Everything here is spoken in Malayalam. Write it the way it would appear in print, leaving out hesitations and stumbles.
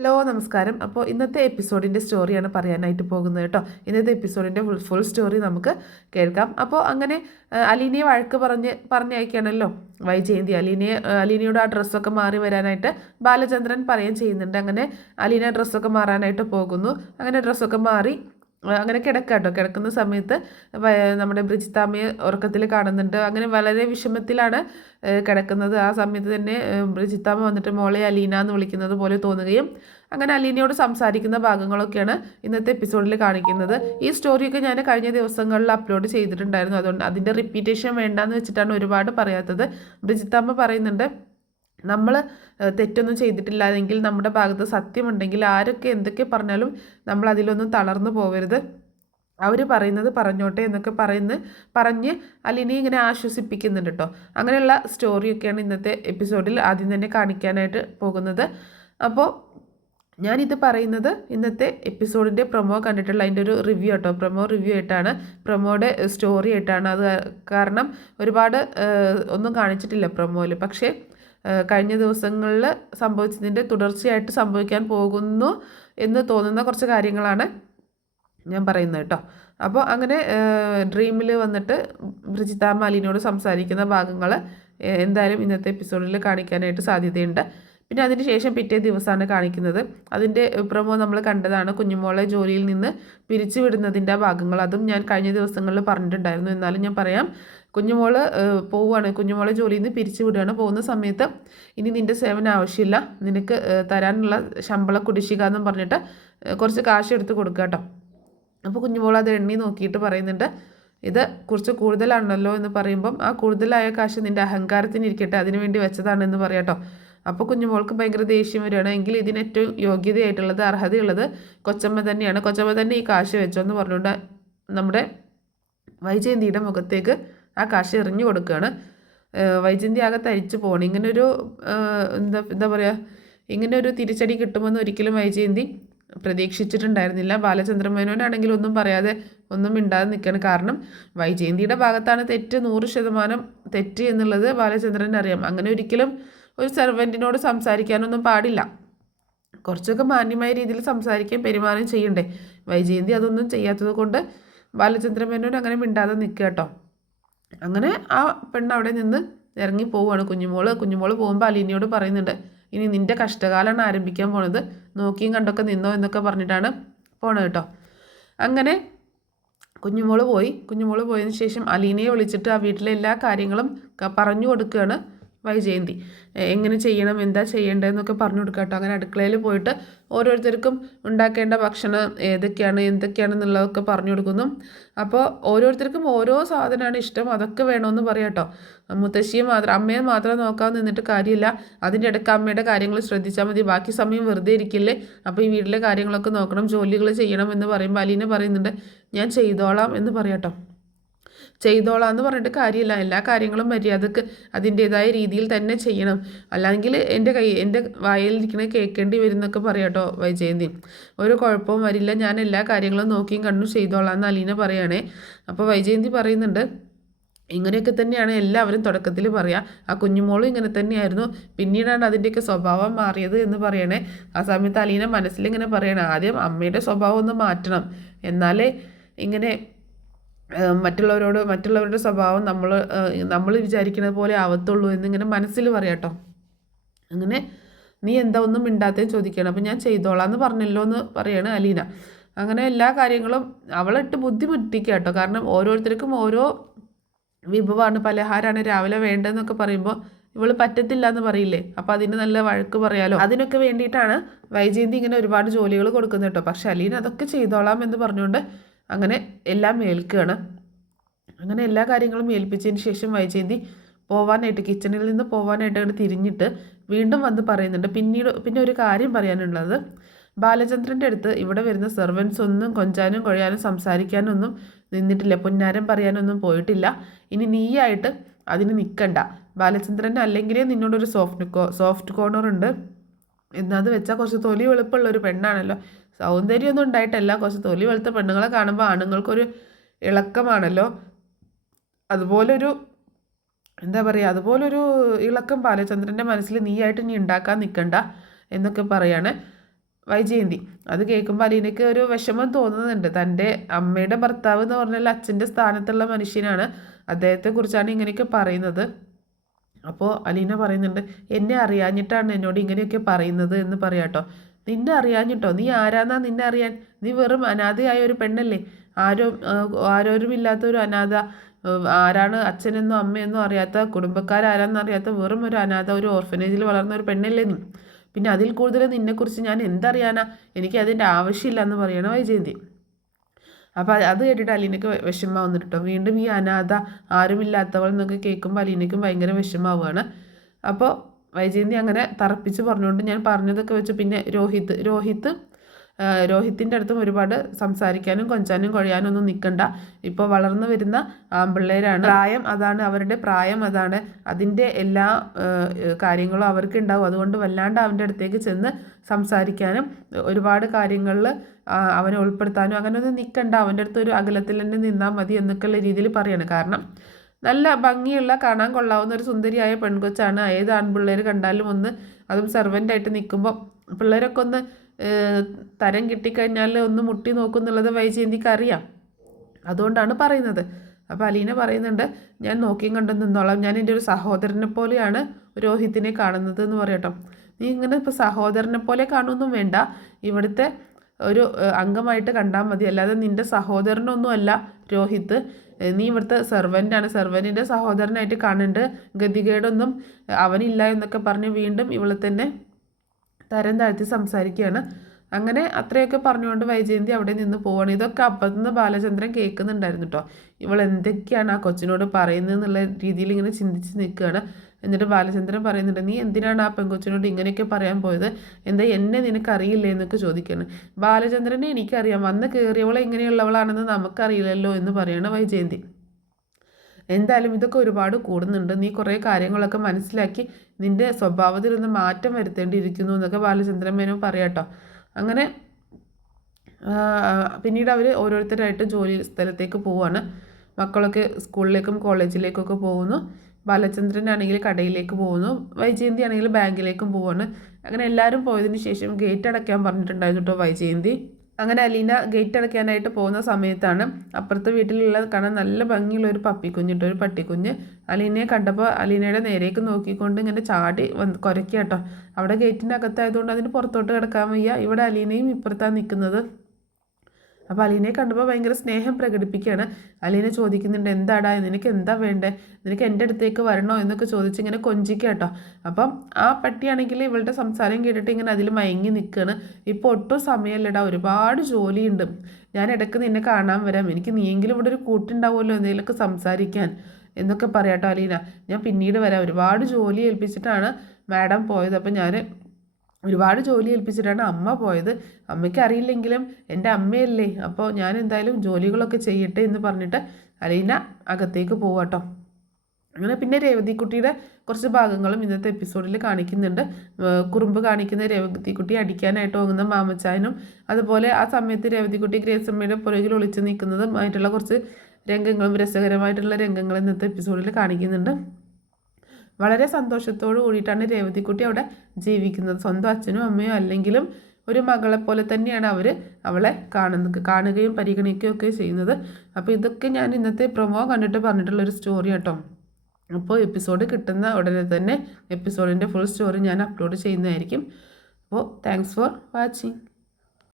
ഹലോ നമസ്കാരം. അപ്പോൾ ഇന്നത്തെ എപ്പിസോഡിൻ്റെ സ്റ്റോറിയാണ് പറയാനായിട്ട് പോകുന്നത് കേട്ടോ. ഇന്നത്തെ എപ്പിസോഡിൻ്റെ ഫുൾ സ്റ്റോറി നമുക്ക് കേൾക്കാം. അപ്പോൾ അങ്ങനെ അലീനയെ വഴക്ക് പറഞ്ഞയക്കുകയാണല്ലോ വൈജയന്തി. അലീനയോട് ആ ഡ്രസ്സൊക്കെ മാറി വരാനായിട്ട് ബാലചന്ദ്രൻ പറയുകയും ചെയ്യുന്നുണ്ട്. അങ്ങനെ അലീന ഡ്രസ്സൊക്കെ മാറാനായിട്ട് പോകുന്നു. അങ്ങനെ ഡ്രസ്സൊക്കെ മാറി അങ്ങനെ കിടക്കാട്ടോ. കിടക്കുന്ന സമയത്ത് നമ്മുടെ ബ്രിജിത്താമ്മയെ ഉറക്കത്തിൽ കാണുന്നുണ്ട്. അങ്ങനെ വളരെ വിഷമത്തിലാണ് കിടക്കുന്നത്. ആ സമയത്ത് തന്നെ ബ്രിജിത്താമ്മ വന്നിട്ട് മോളെ അലീന എന്ന് വിളിക്കുന്നത് പോലെ തോന്നുകയും അങ്ങനെ അലീനയോട് സംസാരിക്കുന്ന ഭാഗങ്ങളൊക്കെയാണ് ഇന്നത്തെ എപ്പിസോഡിൽ കാണിക്കുന്നത്. ഈ സ്റ്റോറിയൊക്കെ ഞാൻ കഴിഞ്ഞ ദിവസങ്ങളിൽ അപ്ലോഡ് ചെയ്തിട്ടുണ്ടായിരുന്നു. അതുകൊണ്ട് അതിൻ്റെ റിപ്പീറ്റേഷൻ വേണ്ടാന്ന് വെച്ചിട്ടാണ് ഒരുപാട് പറയാത്തത്. ബ്രിജിത്താമ്മ പറയുന്നുണ്ട്, നമ്മൾ തെറ്റൊന്നും ചെയ്തിട്ടില്ല നമ്മുടെ ഭാഗത്ത് സത്യമുണ്ടെങ്കിൽ ആരൊക്കെ എന്തൊക്കെ പറഞ്ഞാലും നമ്മൾ അതിലൊന്നും തളർന്നു പോകരുത്. അവർ പറയുന്നത് പറഞ്ഞോട്ടെ എന്നൊക്കെ പറഞ്ഞ് അലിനെ ഇങ്ങനെ ആശ്വസിപ്പിക്കുന്നുണ്ട് കേട്ടോ. അങ്ങനെയുള്ള സ്റ്റോറിയൊക്കെയാണ് ഇന്നത്തെ എപ്പിസോഡിൽ ആദ്യം തന്നെ കാണിക്കാനായിട്ട് പോകുന്നത്. അപ്പോൾ ഞാനിത് പറയുന്നത് ഇന്നത്തെ എപ്പിസോഡിൻ്റെ പ്രൊമോ കണ്ടിട്ടുള്ള അതിൻ്റെ ഒരു റിവ്യൂ കേട്ടോ. പ്രൊമോ റിവ്യൂ ആയിട്ടാണ്, പ്രൊമോയുടെ സ്റ്റോറി ആയിട്ടാണ്. അത് കാരണം ഒരുപാട് ഒന്നും കാണിച്ചിട്ടില്ല പ്രൊമോയിൽ. പക്ഷേ കഴിഞ്ഞ ദിവസങ്ങളിൽ സംഭവിച്ചതിൻ്റെ തുടർച്ചയായിട്ട് സംഭവിക്കാൻ പോകുന്നു എന്ന് തോന്നുന്ന കുറച്ച് കാര്യങ്ങളാണ് ഞാൻ പറയുന്നത് കേട്ടോ. അപ്പോൾ അങ്ങനെ ഡ്രീമിൽ വന്നിട്ട് ബ്രിജിത്താമ്മ അലീനയോട് സംസാരിക്കുന്ന ഭാഗങ്ങൾ എന്തായാലും ഇന്നത്തെ എപ്പിസോഡിൽ കാണിക്കാനായിട്ട് സാധ്യതയുണ്ട്. പിന്നെ അതിന് ശേഷം പിറ്റേ ദിവസമാണ് കാണിക്കുന്നത്. അതിൻ്റെ പ്രൊമോ നമ്മൾ കണ്ടതാണ്. കുഞ്ഞുമോളെ ജോലിയിൽ നിന്ന് പിരിച്ചുവിടുന്നതിൻ്റെ ഭാഗങ്ങൾ. അതും ഞാൻ കഴിഞ്ഞ ദിവസങ്ങളിൽ പറഞ്ഞിട്ടുണ്ടായിരുന്നു. എന്നാലും ഞാൻ പറയാം. കുഞ്ഞുമോള് പോവുകയാണ്, കുഞ്ഞുമോളെ ജോലിയിൽ നിന്ന് പിരിച്ചു വിടുകയാണ്. പോകുന്ന സമയത്ത് ഇനി നിൻ്റെ സേവനം ആവശ്യമില്ല, നിനക്ക് തരാനുള്ള ശമ്പള കുടിശ്ശിക എന്നും പറഞ്ഞിട്ട് കുറച്ച് കാശ് എടുത്ത് കൊടുക്കുക കേട്ടോ. അപ്പോൾ കുഞ്ഞുമോൾ അത് എണ്ണി നോക്കിയിട്ട് പറയുന്നുണ്ട്, ഇത് കുറച്ച് കൂടുതലാണല്ലോ എന്ന് പറയുമ്പം ആ കൂടുതലായ കാശ് നിൻ്റെ അഹങ്കാരത്തിന് ഇരിക്കട്ടെ, അതിനു വേണ്ടി വെച്ചതാണെന്ന് പറയാം കേട്ടോ. അപ്പോൾ കുഞ്ഞുമോൾക്ക് ഭയങ്കര ദേഷ്യം വരികയാണ്. എങ്കിൽ ഇതിനേറ്റവും യോഗ്യതയായിട്ടുള്ളത് അർഹതയുള്ളത് കൊച്ചമ്മ തന്നെയാണ്, കൊച്ചമ്മ തന്നെ ഈ കാശ് വെച്ചോ എന്ന് പറഞ്ഞുകൊണ്ട് നമ്മുടെ വൈജയന്തിയുടെ മുഖത്തേക്ക് ആ കാശ് എറിഞ്ഞു കൊടുക്കുകയാണ്. വൈജയന്തി ആകെ തരിച്ചു പോകണം. ഇങ്ങനൊരു എന്താ പറയുക, ഇങ്ങനൊരു തിരിച്ചടി കിട്ടുമെന്ന് ഒരിക്കലും വൈജയന്തി പ്രതീക്ഷിച്ചിട്ടുണ്ടായിരുന്നില്ല. ബാലചന്ദ്രൻ മേനോനാണെങ്കിൽ ഒന്നും പറയാതെ ഒന്നും മിണ്ടാതെ നിൽക്കണം. കാരണം വൈജയന്തിയുടെ ഭാഗത്താണ് തെറ്റ്, 100% തെറ്റ് എന്നുള്ളത് ബാലചന്ദ്രന് അറിയാം. അങ്ങനെ ഒരിക്കലും ഒരു സെർവൻറ്റിനോട് സംസാരിക്കാനൊന്നും പാടില്ല. കുറച്ചൊക്കെ മാന്യമായ രീതിയിൽ സംസാരിക്കുകയും പെരുമാറുകയും ചെയ്യണ്ടേ. വൈജയന്തി അതൊന്നും ചെയ്യാത്തത് കൊണ്ട് ബാലചന്ദ്രൻ മേനോൻ അങ്ങനെ മിണ്ടാതെ നിൽക്കുക കേട്ടോ. അങ്ങനെ ആ പെണ്ണ് അവിടെ നിന്ന് ഇറങ്ങി പോവുകയാണ്. കുഞ്ഞുമോള് പോകുമ്പോൾ അലീനയോട് പറയുന്നുണ്ട്, ഇനി നിൻ്റെ കഷ്ടകാലമാണ് ആരംഭിക്കാൻ പോണത്, നോക്കിയും കണ്ടൊക്കെ നിന്നോ എന്നൊക്കെ പറഞ്ഞിട്ടാണ് പോണത് കേട്ടോ. അങ്ങനെ കുഞ്ഞുമോള് പോയതിന് ശേഷം അലീനയെ വിളിച്ചിട്ട് ആ വീട്ടിലെ എല്ലാ കാര്യങ്ങളും പറഞ്ഞു കൊടുക്കുകയാണ് വൈജയന്തി. എങ്ങനെ ചെയ്യണം, എന്താ ചെയ്യേണ്ടതെന്നൊക്കെ പറഞ്ഞു കൊടുക്കുക കേട്ടോ. അങ്ങനെ അടുക്കളയിൽ പോയിട്ട് ഓരോരുത്തർക്കും ഉണ്ടാക്കേണ്ട ഭക്ഷണം ഏതൊക്കെയാണ് എന്തൊക്കെയാണെന്നുള്ളതൊക്കെ പറഞ്ഞു കൊടുക്കുന്നു. അപ്പോൾ ഓരോരുത്തർക്കും ഓരോ സാധനമാണ് ഇഷ്ടം, അതൊക്കെ വേണമെന്ന് പറയാം കേട്ടോ. അമ്മയെ മാത്രം നോക്കാൻ നിന്നിട്ട് കാര്യമില്ല. അതിൻ്റെ ഇടയ്ക്ക് അമ്മയുടെ കാര്യങ്ങൾ ശ്രദ്ധിച്ചാൽ മതി, ബാക്കി സമയം വെറുതെ ഇരിക്കില്ലേ. അപ്പോൾ ഈ വീട്ടിലെ കാര്യങ്ങളൊക്കെ നോക്കണം, ജോലികൾ ചെയ്യണം എന്ന് പറയുമ്പോൾ അലീന പറയുന്നുണ്ട്, ഞാൻ ചെയ്തോളാം എന്ന് പറയാം കേട്ടോ. ചെയ്തോളാം എന്ന് പറഞ്ഞിട്ട് കാര്യമില്ല, എല്ലാ കാര്യങ്ങളും മര്യാദക്ക് അതിൻ്റേതായ രീതിയിൽ തന്നെ ചെയ്യണം, അല്ലെങ്കിൽ എൻ്റെ വായിലിരിക്കണ കേൾക്കേണ്ടി വരും എന്നൊക്കെ പറയാം കേട്ടോ വൈജയന്തി. ഒരു കുഴപ്പവും വരില്ല, ഞാൻ എല്ലാ കാര്യങ്ങളും നോക്കിയും കണ്ടും ചെയ്തോളാം എന്ന് അലീന പറയുകയാണേ. അപ്പോൾ വൈജയന്തി പറയുന്നുണ്ട്, ഇങ്ങനെയൊക്കെ തന്നെയാണ് എല്ലാവരും തുടക്കത്തിൽ പറയുക, ആ കുഞ്ഞുമോളും ഇങ്ങനെ തന്നെയായിരുന്നു, പിന്നീടാണ് അതിൻ്റെയൊക്കെ സ്വഭാവം മാറിയത് എന്ന് പറയണേ. ആ സമയത്ത് അലീന മനസ്സിലിങ്ങനെ പറയണേ, ആദ്യം അമ്മയുടെ സ്വഭാവം ഒന്ന് മാറ്റണം, എന്നാലേ ഇങ്ങനെ മറ്റുള്ളവരുടെ സ്വഭാവം നമ്മൾ വിചാരിക്കുന്നത് പോലെ ആവത്തുള്ളൂ എന്നിങ്ങനെ മനസ്സിൽ പറയാം കേട്ടോ. അങ്ങനെ നീ എന്താ ഒന്നും മിണ്ടാത്തേ ചോദിക്കണം. അപ്പം ഞാൻ ചെയ്തോളാം എന്ന് പറഞ്ഞല്ലോ എന്ന് പറയാണ് അലീന. അങ്ങനെ എല്ലാ കാര്യങ്ങളും അവളിട്ട് ബുദ്ധിമുട്ടിക്കുക കേട്ടോ. കാരണം ഓരോരുത്തർക്കും ഓരോ വിഭവമാണ്, പലഹാരമാണ് രാവിലെ വേണ്ടതെന്നൊക്കെ പറയുമ്പോൾ ഇവൾ പറ്റത്തില്ല എന്ന് പറയില്ലേ. അപ്പോൾ അതിന് നല്ല വഴക്ക് പറയാലോ. അതിനൊക്കെ വേണ്ടിയിട്ടാണ് വൈജയന്തി ഇങ്ങനെ ഒരുപാട് ജോലികൾ കൊടുക്കുന്നത് കേട്ടോ. പക്ഷെ അലീന അതൊക്കെ ചെയ്തോളാം എന്ന് പറഞ്ഞുകൊണ്ട് അങ്ങനെ എല്ലാം ഏൽക്കുകയാണ്. അങ്ങനെ എല്ലാ കാര്യങ്ങളും ഏൽപ്പിച്ചതിന് ശേഷം വൈജയന്തി കിച്ചണിൽ നിന്ന് പോവാനായിട്ട് അങ്ങനെ തിരിഞ്ഞിട്ട് വീണ്ടും വന്ന് പറയുന്നുണ്ട്. പിന്നെ ഒരു കാര്യം പറയാനുള്ളത്, ബാലചന്ദ്രൻ്റെ അടുത്ത് ഇവിടെ വരുന്ന സെർവൻസ് ഒന്നും കൊഞ്ചാനും കൊഴയാനും സംസാരിക്കാനൊന്നും നിന്നിട്ടില്ല, പൊന്നാരം പറയാനൊന്നും പോയിട്ടില്ല. ഇനി നീയായിട്ട് അതിന് നിൽക്കണ്ട. ബാലചന്ദ്രൻ അല്ലെങ്കിലേ നിന്നോടൊരു സോഫ്റ്റ് കോർണർ ഉണ്ട്. എന്നത് വെച്ചാൽ കുറച്ച് തൊലി വെളുപ്പുള്ള ഒരു പെണ്ണാണല്ലോ, സൗന്ദര്യമൊന്നും ഉണ്ടായിട്ടല്ല, കുറച്ച് തൊലി വെളുത്ത പെണ്ണുങ്ങളെ കാണുമ്പോൾ ആണുങ്ങൾക്കൊരു ഇളക്കമാണല്ലോ. അതുപോലൊരു അതുപോലൊരു ഇളക്കം ബാലചന്ദ്രൻ്റെ മനസ്സിൽ നീയായിട്ട് നീ ഉണ്ടാക്കാൻ നിൽക്കണ്ട എന്നൊക്കെ പറയാണ്. വൈജയന്തി. അത് കേൾക്കുമ്പോൾ അലീനയ്ക്ക് ഒരു വിഷമം തോന്നുന്നുണ്ട്. തൻ്റെ അമ്മയുടെ ഭർത്താവ് എന്ന് പറഞ്ഞാൽ അച്ഛൻ്റെ സ്ഥാനത്തുള്ള മനുഷ്യനാണ്, അദ്ദേഹത്തെക്കുറിച്ചാണ് ഇങ്ങനെയൊക്കെ പറയുന്നത്. അപ്പോൾ അലീന പറയുന്നുണ്ട്, എന്നെ അറിയാഞ്ഞിട്ടാണ് എന്നോട് ഇങ്ങനെയൊക്കെ പറയുന്നത് എന്ന് പറയാട്ടോ. നിന്നെ അറിയാഞ്ഞിട്ടോ? നീ ആരാന്നാ നിന്നെ അറിയാൻ? നീ വെറും അനാഥയായ ഒരു പെണ്ണല്ലേ, ആരോരുമില്ലാത്ത ഒരു അനാഥ. ആരാണ് അച്ഛനെന്നോ അമ്മയെന്നോ അറിയാത്ത, കുടുംബക്കാരാരാണെന്നോ അറിയാത്ത വെറും ഒരു അനാഥ, ഒരു ഓർഫനേജിൽ വളർന്ന ഒരു പെണ്ണല്ലേ നീ. പിന്നെ അതിൽ കൂടുതൽ നിന്നെക്കുറിച്ച് ഞാൻ എന്തറിയാനാ? എനിക്ക് അതിൻ്റെ ആവശ്യമില്ല എന്ന് പറയണം വൈജയന്തി. അപ്പോൾ അത് കേട്ടിട്ട് അലീനയ്ക്ക് വിഷമം വന്നിട്ടോ. വീണ്ടും ഈ അനാഥ, ആരുമില്ലാത്തവൾ എന്നൊക്കെ കേൾക്കുമ്പോൾ അലീനയ്ക്കും ഭയങ്കര വിഷമാവുകയാണ്. അപ്പോൾ വൈജയന്തി അങ്ങനെ തറപ്പിച്ച് പറഞ്ഞുകൊണ്ട് ഞാൻ പറഞ്ഞതൊക്കെ വെച്ച് പിന്നെ രോഹിത്തിൻ്റെ അടുത്തും ഒരുപാട് സംസാരിക്കാനും കൊഞ്ചാനും കൊഴയാനും ഒന്നും നിൽക്കണ്ട. ഇപ്പോൾ വളർന്നു വരുന്ന ആൺപിള്ളേരാണ്, പ്രായം അതാണ്, അവരുടെ പ്രായം അതാണ്, അതിൻ്റെ എല്ലാ കാര്യങ്ങളും അവർക്ക് ഉണ്ടാവും. അതുകൊണ്ട് വല്ലാണ്ട് അവൻ്റെ അടുത്തേക്ക് ചെന്ന് സംസാരിക്കാനും ഒരുപാട് കാര്യങ്ങളിൽ അവനെ ഉൾപ്പെടുത്താനും അങ്ങനെയൊന്നും നിൽക്കണ്ട, അവൻ്റെ അടുത്ത് ഒരു അകലത്തിൽ തന്നെ നിന്നാൽ മതി എന്നൊക്കെയുള്ള രീതിയിൽ പറയാണ്. കാരണം നല്ല ഭംഗിയുള്ള, കാണാൻ കൊള്ളാവുന്ന ഒരു സുന്ദരിയായ പെൺകൊച്ചാണ്. ഏത് ആൺപിള്ളേർ കണ്ടാലും ഒന്ന്, അതും സെർവൻ്റായിട്ട് നിൽക്കുമ്പോൾ പിള്ളേരൊക്കെ ഒന്ന് തരം കിട്ടിക്കഴിഞ്ഞാൽ ഒന്ന് മുട്ടി നോക്കുന്നുള്ളത് വൈജയന്തിക്ക് അറിയാം. അതുകൊണ്ടാണ് പറയുന്നത്. അപ്പോൾ അലീന പറയുന്നുണ്ട്, ഞാൻ നോക്കിയും കണ്ടു നിന്നോളാം, ഞാൻ എൻ്റെ ഒരു സഹോദരനെ പോലെയാണ് രോഹിത്തിനെ കാണുന്നത് എന്ന് പറയട്ടോ. നീ ഇങ്ങനെ ഇപ്പോൾ സഹോദരനെ പോലെ കാണുമൊന്നും വേണ്ട, ഇവിടുത്തെ ഒരു അംഗമായിട്ട് കണ്ടാൽ മതി, അല്ലാതെ നിൻ്റെ സഹോദരനൊന്നും അല്ല രോഹിത്ത്. നീ ഇവിടുത്തെ സെർവൻ്റാണ്, സെർവൻറ്റിൻ്റെ സഹോദരനായിട്ട് കാണുന്നുണ്ട്, ഗതികേടൊന്നും അവനില്ല എന്നൊക്കെ പറഞ്ഞ് വീണ്ടും ഇവളെ തന്നെ തരം താഴ്ത്തി സംസാരിക്കുകയാണ്. അങ്ങനെ അത്രയൊക്കെ പറഞ്ഞുകൊണ്ട് വൈജയന്തി അവിടെ നിന്ന് പോവാണ്. ഇതൊക്കെ അപ്പം നിന്ന് ബാലചന്ദ്രൻ കേൾക്കുന്നുണ്ടായിരുന്നു കേട്ടോ. ഇവൾ എന്തൊക്കെയാണ് ആ കൊച്ചിനോട് പറയുന്നത് എന്നുള്ള രീതിയിൽ ഇങ്ങനെ ചിന്തിച്ച് നിൽക്കുകയാണ്. എന്നിട്ട് ബാലചന്ദ്രൻ പറയുന്നുണ്ട്, നീ എന്തിനാണ് ആ പെൺകൊച്ചിനോട് ഇങ്ങനെയൊക്കെ പറയാൻ പോയത്, എന്താ എന്നെ നിനക്കറിയില്ലേ എന്നൊക്കെ ചോദിക്കുകയാണ്. ബാലചന്ദ്രനെ എനിക്കറിയാം, വന്ന് കയറിയവളെ ഇങ്ങനെയുള്ളവളാണെന്ന് നമുക്കറിയില്ലല്ലോ എന്ന് പറയണം വൈജയന്തി. എന്തായാലും ഇതൊക്കെ ഒരുപാട് കൂടുന്നുണ്ട്, നീ കുറേ കാര്യങ്ങളൊക്കെ മനസ്സിലാക്കി നിൻ്റെ സ്വഭാവത്തിലൊന്ന് മാറ്റം വരുത്തേണ്ടിയിരിക്കുന്നു എന്നൊക്കെ ബാലചന്ദ്രൻ മേനോൻ പറയാട്ടോ. അങ്ങനെ പിന്നീട് അവർ ഓരോരുത്തരായിട്ട് ജോലി സ്ഥലത്തേക്ക് പോവുകയാണ്. മക്കളൊക്കെ സ്കൂളിലേക്കും കോളേജിലേക്കൊക്കെ പോകുന്നു. ബാലചന്ദ്രനാണെങ്കിൽ കടയിലേക്ക് പോകുന്നു, വൈജയന്തി ആണെങ്കിൽ ബാങ്കിലേക്കും പോവാണ്. അങ്ങനെ എല്ലാവരും പോയതിന് ശേഷം ഗേറ്റ് അടയ്ക്കാൻ പറഞ്ഞിട്ടുണ്ടായിരുന്നു കേട്ടോ വൈജയന്തി. അങ്ങനെ അലീന ഗേറ്റ് അടയ്ക്കാനായിട്ട് പോകുന്ന സമയത്താണ് അപ്പുറത്തെ വീട്ടിലുള്ള കാണാൻ നല്ല ഭംഗിയുള്ള ഒരു പപ്പിക്കുഞ്ഞിട്ട്, ഒരു പട്ടിക്കുഞ്ഞ് അലീനയെ കണ്ടപ്പോൾ അലീനയുടെ നേരേക്ക് നോക്കിക്കൊണ്ട് ഇങ്ങനെ ചാടി കുരയ്ക്കുക കേട്ടോ. അവിടെ ഗേറ്റിൻ്റെ അകത്തായതുകൊണ്ട് അതിന് പുറത്തോട്ട് കിടക്കാൻ വയ്യ. ഇവിടെ അലീനയും ഇപ്പുറത്താണ് നിൽക്കുന്നത്. അപ്പോൾ അലീനയെ കണ്ടപ്പോൾ ഭയങ്കര സ്നേഹം പ്രകടിപ്പിക്കുകയാണ്. അലീന ചോദിക്കുന്നുണ്ട്, എന്താടാ നിനക്ക് എന്താ വേണ്ടേ, നിനക്ക് എൻ്റെ അടുത്തേക്ക് വരണോ എന്നൊക്കെ ചോദിച്ചിങ്ങനെ കൊഞ്ചിക്കുക കേട്ടോ. അപ്പം ആ പട്ടിയാണെങ്കിൽ ഇവളുടെ സംസാരം കേട്ടിട്ട് ഇങ്ങനെ അതിൽ മയങ്ങി നിൽക്കുകയാണ്. ഇപ്പോൾ ഒട്ടും സമയമല്ലടാ, ഒരുപാട് ജോലിയുണ്ട്, ഞാൻ ഇടയ്ക്ക് നിന്നെ കാണാൻ വരാം, എനിക്ക് നീയെങ്കിലും ഇവിടെ ഒരു കൂട്ടുണ്ടാവുമല്ലോ എന്തെങ്കിലുമൊക്കെ സംസാരിക്കാൻ എന്നൊക്കെ പറയാട്ടോ അലീന. ഞാൻ പിന്നീട് വരാം, ഒരുപാട് ജോലി ഏൽപ്പിച്ചിട്ടാണ് മാഡം പോയത്, അപ്പം ഞാൻ ഒരുപാട് ജോലി ഏൽപ്പിച്ചിട്ടാണ് അമ്മ പോയത്, അമ്മയ്ക്ക് അറിയില്ലെങ്കിലും എൻ്റെ അമ്മയല്ലേ, അപ്പോൾ ഞാൻ എന്തായാലും ജോലികളൊക്കെ ചെയ്യട്ടെ എന്ന് പറഞ്ഞിട്ട് അലീന അകത്തേക്ക് പോവാട്ടോ. അങ്ങനെ പിന്നെ രേവതിക്കുട്ടിയുടെ കുറച്ച് ഭാഗങ്ങളും ഇന്നത്തെ എപ്പിസോഡിൽ കാണിക്കുന്നുണ്ട്. കുറുമ്പ് കാണിക്കുന്ന രേവതിക്കുട്ടി അടിക്കാനായിട്ട് പോകുന്ന മാമച്ചായനും, അതുപോലെ ആ സമയത്ത് രേവതിക്കുട്ടി ഗ്രേസമ്മയുടെ പുറകിൽ ഒളിച്ചു നിൽക്കുന്നതുമായിട്ടുള്ള കുറച്ച് രംഗങ്ങളും രസകരമായിട്ടുള്ള രംഗങ്ങളും ഇന്നത്തെ എപ്പിസോഡിൽ കാണിക്കുന്നുണ്ട്. വളരെ സന്തോഷത്തോടു കൂടിയിട്ടാണ് രേവതിക്കുട്ടി അവിടെ ജീവിക്കുന്നത്. സ്വന്തം അച്ഛനും അമ്മയോ അല്ലെങ്കിലും ഒരു മകളെ പോലെ തന്നെയാണ് അവളെ കാണുകയും പരിഗണിക്കുകയും ഒക്കെ ചെയ്യുന്നത്. അപ്പോൾ ഇതൊക്കെ ഞാൻ ഇന്നത്തെ പ്രൊമോ കണ്ടിട്ട് പറഞ്ഞിട്ടുള്ളൊരു സ്റ്റോറി കേട്ടോ. അപ്പോൾ എപ്പിസോഡ് കിട്ടുന്ന ഉടനെ തന്നെ എപ്പിസോഡിൻ്റെ ഫുൾ സ്റ്റോറി ഞാൻ അപ്ലോഡ് ചെയ്യുന്നതായിരിക്കും. അപ്പോൾ താങ്ക്സ് ഫോർ വാച്ചിങ്.